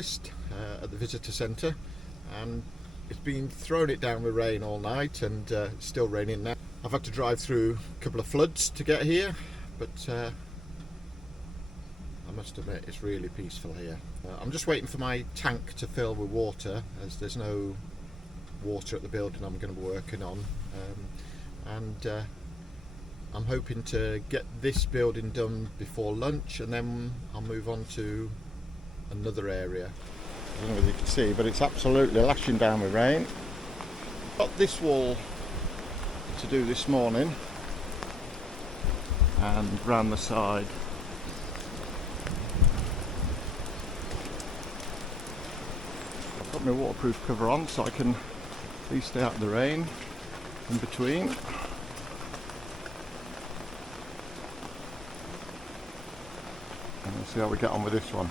Forest at the Visitor Centre, and it's been throwing it down with rain all night, and it's still raining now. I've had to drive through a couple of floods to get here, but I must admit it's really peaceful here. I'm just waiting for my tank to fill with water, as there's no water at the building I'm going to be working on, and I'm hoping to get this building done before lunch, and then I'll move on to another area. I don't know whether you can see, but it's absolutely lashing down with rain. Got this wall to do this morning, and round the side. I've got my waterproof cover on so I can at least stay out of the rain in between. And we'll see how we get on with this one.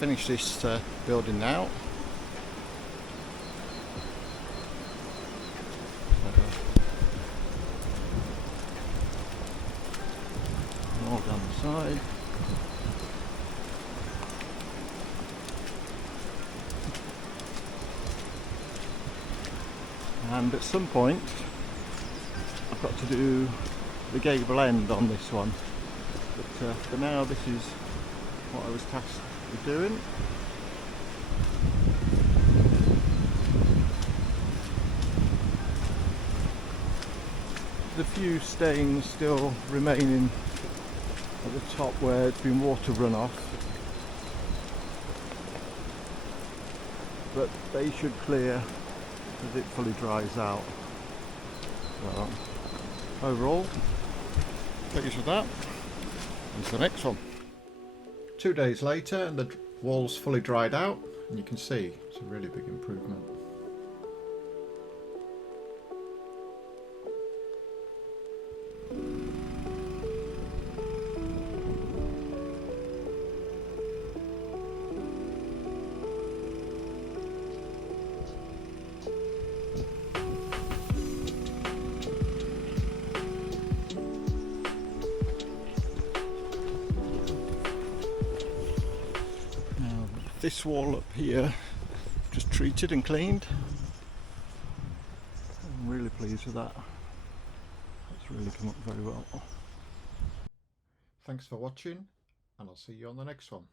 Finish this building now. All down the side. And at some point I've got to do the gable end on this one, but for now this is what I was tasked with doing. There's a few stains still remaining at the top where it's been water runoff, but they should clear as it fully dries out. So overall, pleased with that. On to the next one. 2 days later, and the wall's fully dried out, and you can see it's a really big improvement. This wall up here, just treated and cleaned. I'm really pleased with that. It's really come up very well. Thanks for watching, and I'll see you on the next one.